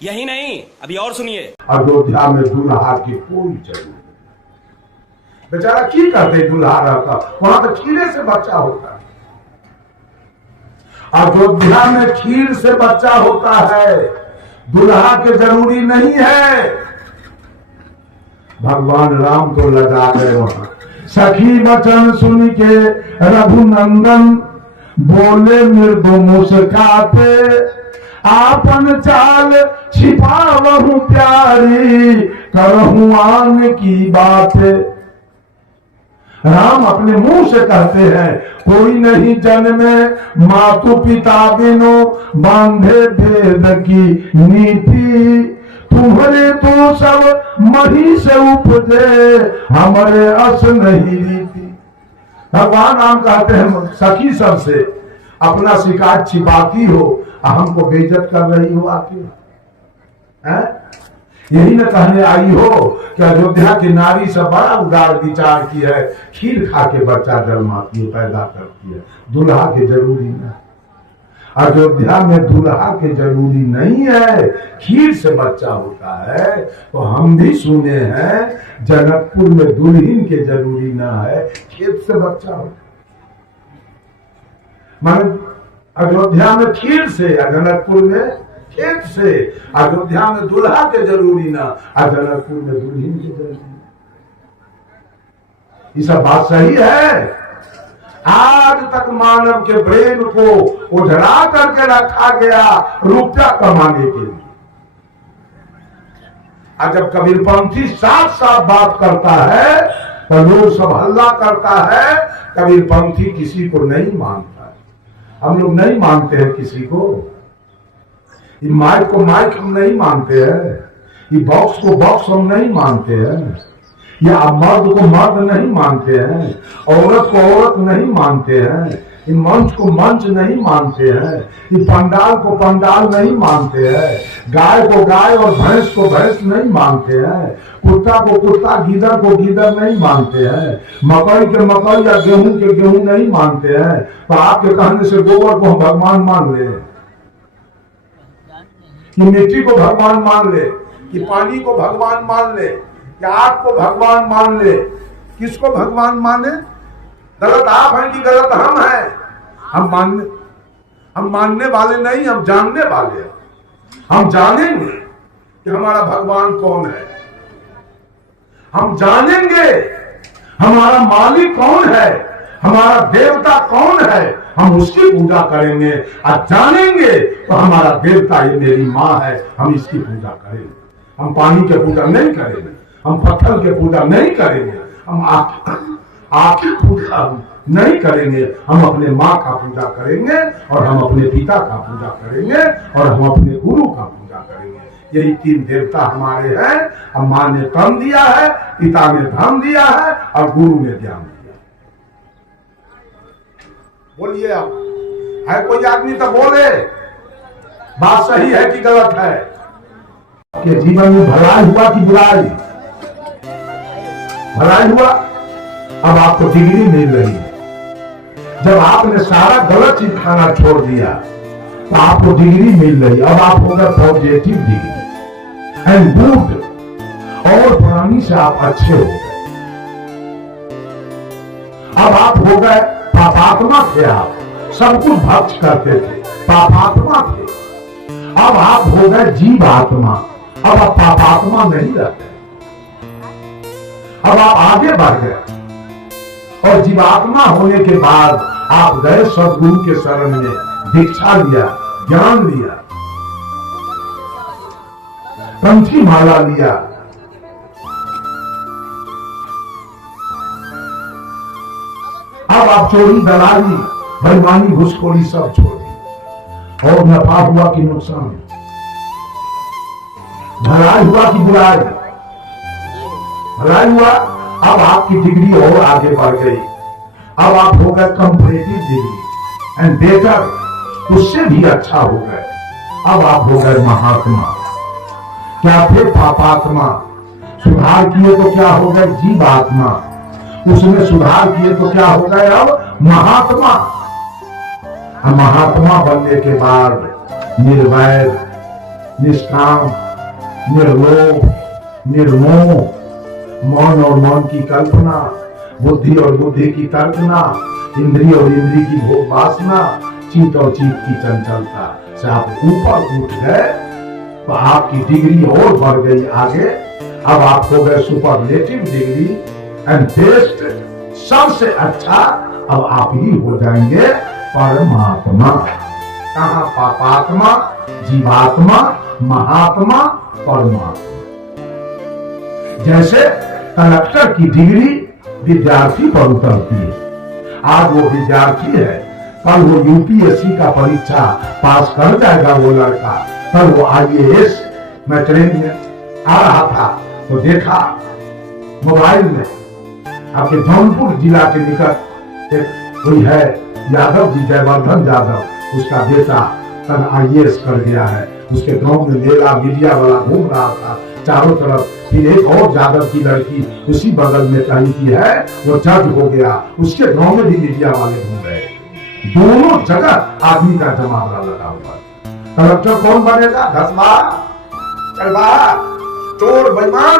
यही नहीं, अभी और सुनिए। अयोध्या में दूल्हा की कोई जरूरत नहीं। बेचारा की करते दूल्हा रहता, वहां तो खीरे से बच्चा होता है। अयोध्या में खीर से बच्चा होता है, दूल्हा के जरूरी नहीं है। भगवान राम तो लगा गए वहां। सखी वचन सुन के रघुनंदन बोले मृदु मुस्काते, आपन चाल छिपावहु प्यारी करहु आन की बात। राम अपने मुंह से कहते हैं, कोई नहीं जन्मे मातु पिता बिनु बांधे भेद की नीति, तुम्हारे तो सब मही से उपजे हमारे अस नहीं रीति। भगवान राम कहते हैं सखी सबसे अपना शिकायत छिपाती हो, हमको बेइज्जत कर रही हो आके। यही न कहने आई हो कि अयोध्या की नारी से बड़ा उदार विचार की है, खीर खा के बच्चा जन्माती है, पैदा करती है, दूल्हा के जरूरी नहीं। अयोध्या में दूल्हा के जरूरी नहीं है, खीर से बच्चा होता है। तो हम भी सुने हैं जनकपुर में दुल्हन के जरूरी ना है, खेत से बच्चा होता है। मान अयोध्या में खीर से, जनकपुर में खेत से। अयोध्या में दूल्हा के जरूरी ना, जनकपुर में दुल्हन के जरूरी। ये सब बात सही है। आज तक मानव के ब्रेन को उजड़ा करके रखा गया रुपया कमाने के लिए। आज जब कबीरपंथी साफ साफ बात करता है तो लोग सब हल्ला करता है। कबीरपंथी किसी को नहीं मानता है, हम लोग नहीं मानते हैं किसी को। ये माइक को माइक हम नहीं मानते हैं, ये बॉक्स को बॉक्स हम नहीं मानते हैं, या मर्द को मर्द नहीं मानते हैं, औरत को औरत नहीं मानते हैं, ये मंच को मंच नहीं मानते हैं, ये पंडाल को पंडाल नहीं मानते हैं, गाय को गाय और भैंस को भैंस नहीं मानते हैं, कुत्ता को कुत्ता गीदड़ को गीदड़ नहीं मानते हैं, मकई के मकई या गेहूं के गेहूं नहीं मानते हैं। तो आपके कहने से गोबर को हम भगवान मान ले, कि मिट्टी को भगवान मान ले, कि पानी को भगवान मान ले, या आग को भगवान मान ले। किसको भगवान माने? गलत आप हैं कि गलत हम हैं? हम मानने वाले नहीं, हम जानने वाले हैं। हम जानेंगे कि हमारा भगवान कौन है, हम जानेंगे हमारा मालिक कौन है, हमारा देवता कौन है, हम उसकी पूजा करेंगे। और जानेंगे तो हमारा देवता ये मेरी माँ है, हम इसकी पूजा करेंगे। हम पानी की पूजा नहीं करेंगे, हम पत्थर की पूजा नहीं करेंगे, हम आँख की पूजा नहीं करेंगे, हम अपने माँ का पूजा करेंगे, और हम अपने पिता का पूजा करेंगे, और हम अपने गुरु का पूजा करेंगे। यही तीन देवता हमारे हैं। हम माँ ने तन दिया है, पिता ने धन दिया है, और गुरु ने ज्ञान दिया। बोलिए आप, है कोई आदमी तो बोले बात सही है कि गलत है? कि जीवन में भलाई हुआ कि बुराई? भलाई हुआ। अब आपको डिग्री मिल रही है। जब आपने सारा गलत चीज खाना छोड़ दिया तो आपको डिग्री मिल रही। अब आप हो गए पॉजिटिव डिग्री एंड गुड, और पुरानी से आप अच्छे हो गए। अब आप हो गए पापात्मा थे, आप सब कुछ भक्ष करते थे, पापात्मा थे। अब आप हो गए जीवात्मा, अब आप पापात्मा नहीं रहते। अब आप आगे बढ़ गए, और जीवात्मा होने के बाद आप गए सदगुरु के शरण में, दीक्षा लिया, ज्ञान लिया, कंठी माला लिया। अब आप चोरी दलाली बेईमानी घुसखोरी सब छोड़ दी। और नफा हुआ कि नुकसान, भलाई हुआ कि बुराई? भलाई हुआ। अब आपकी डिग्री और आगे बढ़ गई। अब आप हो गए कंपैरेटिव डिग्री एंड बेटर, उससे भी अच्छा हो गए। अब आप हो गए महात्मा। क्या थे? पापात्मा। सुधार किए तो क्या हो गए? जीवात्मा। उसमें सुधार किए तो क्या हो गए? अब महात्मा। महात्मा बनने के बाद निर्वैर निष्काम, निर्लोभ, निर्मोह, मौन और मौन की कल्पना, बुद्धि और बुद्धि की तर्कना, इंद्रिय और इंद्रिय की भोग वासना, चित्त और चित्त की चंचलता से आप ऊपर उठ गए तो आपकी डिग्री और बढ़ गई आगे। अब आप हो गए सुपरलेटिव डिग्री एंड बेस्ट, सबसे अच्छा। अब आप ही हो जाएंगे परमात्मा। कहां पापात्मा, जीवात्मा, महात्मा, परमात्मा। जैसे कलेक्टर की डिग्री विद्यार्थी पर उतरती है, आज वो विद्यार्थी है, कल वो यूपीएससी का परीक्षा पास कर जाएगा वो लड़का, कल वो आईएएस। मैं ट्रेन में आ रहा था तो देखा मोबाइल में आपके जौनपुर जिला के निकट एक कोई है यादव जी, जयवर्धन यादव, उसका बेटा कल आईएएस कर गया है। उसके गांव में मेला मीडिया वाला घूम रहा था चारों तरफ। फिर एक और यादव की लड़की उसी बगल में कहीं की है, वो जज हो गया, उसके गांव में भी मीडिया वाले घूम रहे। दोनों जगह आदमी का जमावड़ा लगा हुआ। कलेक्टर कौन बनेगा? धसवा, चलवा, चोर, बेईमान।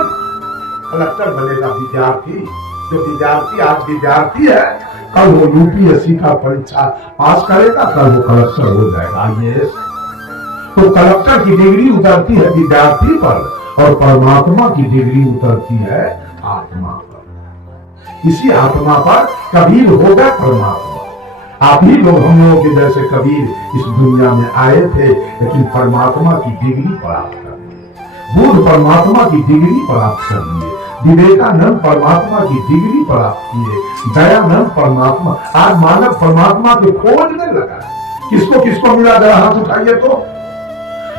कलेक्टर बनेगा विद्यार्थी। जो विद्यार्थी आज विद्यार्थी है, कल वो यूपीएससी का परीक्षा पास करेगा, कल वो कलेक्टर हो जाएगा आईएएस। तो कलेक्टर की डिग्री उतरती है विद्यार्थी पर और परमात्मा की डिग्री उतरती है आत्मा पर। इसी आत्मा पर कबीर हो गए परमात्मा। आप ही लोग हम लोगों के जैसे कबीर इस दुनिया में आए थे, लेकिन परमात्मा की डिग्री प्राप्त कर लिए। बुद्ध परमात्मा की डिग्री प्राप्त कर लिए, विवेकानंद परमात्मा की डिग्री प्राप्त किए, दयानंद परमात्मा। आज मानव परमात्मा के खोज में लगा। किसको किसको मिला? जरा हाथ उठाइए तो।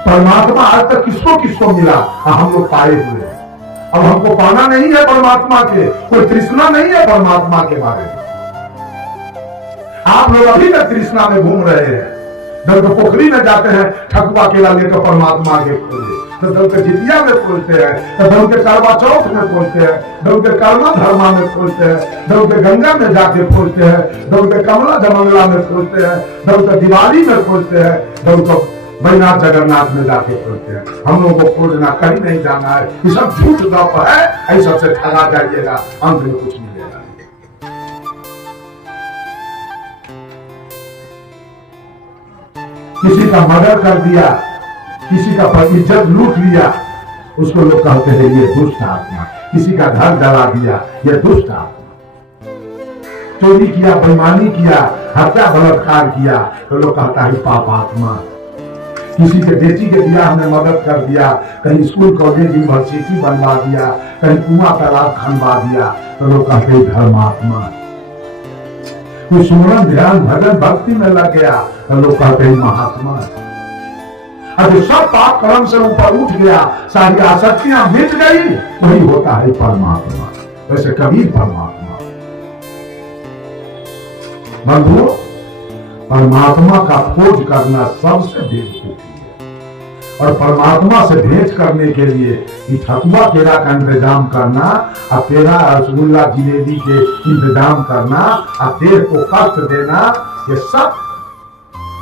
परमात्मा आज तक किसको किसको मिला? हम लोग पाए हुए हैं। अब हमको पाना नहीं है परमात्मा के, कोई तृष्णा नहीं है परमात्मा के बारे में। आप लोग अभी तक तृष्णा में घूम रहे हैं। दल के पोखरी में जाते हैं, ठकुआ केला लेकर परमात्मा के खोजे, तो दल के जितिया में खोजते हैं, तो दल के करवा चौथ में खोजते हैं, दल के कर्मा धर्मा में खोजते हैं, दल के गंगा में जाके खोजते हैं, दल के कमला जमंगला में खोजते हैं, दल के दिवाली में खोजते हैं, दल को बैनाथ जगन्नाथ में जाके खोजते हैं। हम लोगों को खोजना कहीं नहीं जाना है। ये सब झूठ गप है, ऐसा सबसे ठगा जाइएगा, अंत में कुछ मिलेगा। किसी का मर्डर कर दिया, किसी का इज्जत लूट लिया, उसको लोग कहते हैं ये दुष्ट आत्मा। किसी का घर जला दिया, ये दुष्ट आत्मा। चोरी किया, बेईमानी किया, हत्या बलात्कार किया, तो लोग कहता है पाप आत्मा। किसी के बेटी के ब्याह में मदद कर दिया, कहीं स्कूल कॉलेज यूनिवर्सिटी बनवा दिया, कहीं कुआं तालाब खनवा दिया, तो लोग कहते हैं धर्मात्मा। कोई सुमरन ध्यान भजन भक्ति में लग गया, तो लोग कहते हैं महात्मा। अब सब पाप कर्म से ऊपर उठ गया, सारी आसक्तियां मिट गई, वही होता है परमात्मा। वैसे कबीर परमात्मा। बंधुओं, परमात्मा का खोज करना सबसे बेवकूफी है। और परमात्मा से भेंट करने के लिए ठकुआ केरा का इंतजाम करना, और पेड़ा रसगुल्ला जिलेबी के इंतजाम करना, और देह को कष्ट देना, ये सब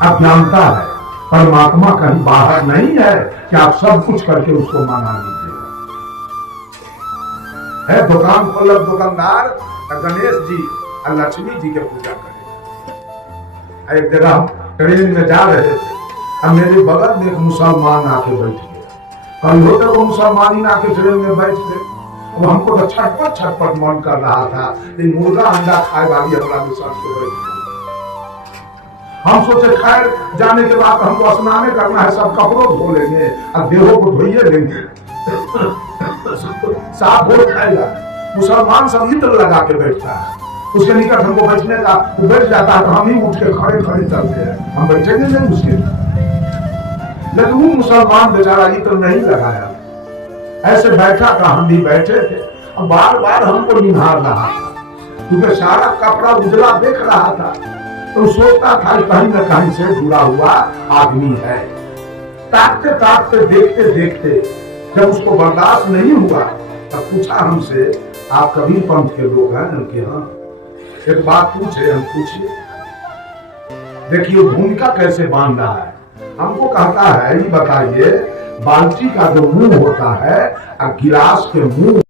अज्ञानता है। परमात्मा कहीं बाहर नहीं है कि आप सब कुछ करके उसको मना लीजिए। है दुकान खोलक दुकानदार, गणेश जी और लक्ष्मी जी के पूजा करें। एक जगह हम ट्रेन में जा रहे थे, अब मेरे बगल में एक मुसलमान आके बैठ गया। कल होते वो मुसलमान आके ट्रेन में बैठ गए। अब हमको तो छटपट मन कर रहा था, लेकिन मुर्गा अंडा खाए वाली हमारा विश्वास को बैठ। हम सोचे खैर जाने के बाद हमको स्नान करना है, सब कपड़ों धो लेंगे और देहों को धोइए लेंगे, साफ हो खाएगा। मुसलमान सब इत्र लगा के बैठता है, उसके निकट हमको बैठने का, वो बैठ जाता है तो हम ही उठ के खड़े खड़े चलते हैं, हम बैठेंगे नहीं उसके। लेकिन वो मुसलमान बेचारा इत्र नहीं लगाया, ऐसे बैठा था, हम भी बैठे थे। अब बार बार हमको निहार रहा था, क्योंकि सारा कपड़ा उजला देख रहा था। तो सोचता था कहीं न कहीं से जुड़ा हुआ आदमी है। ताकते ताकते देखते देखते जब उसको बर्दाश्त नहीं हुआ, तब पूछा हमसे, आप कबीर पंथ के लोग हैं? उनके हाँ। एक बात पूछे, हम पूछिए, देखिए भूमिका कैसे बांध रहा है। हमको कहता है, ये बताइए बाल्टी का जो मुंह होता है और गिलास के मुंह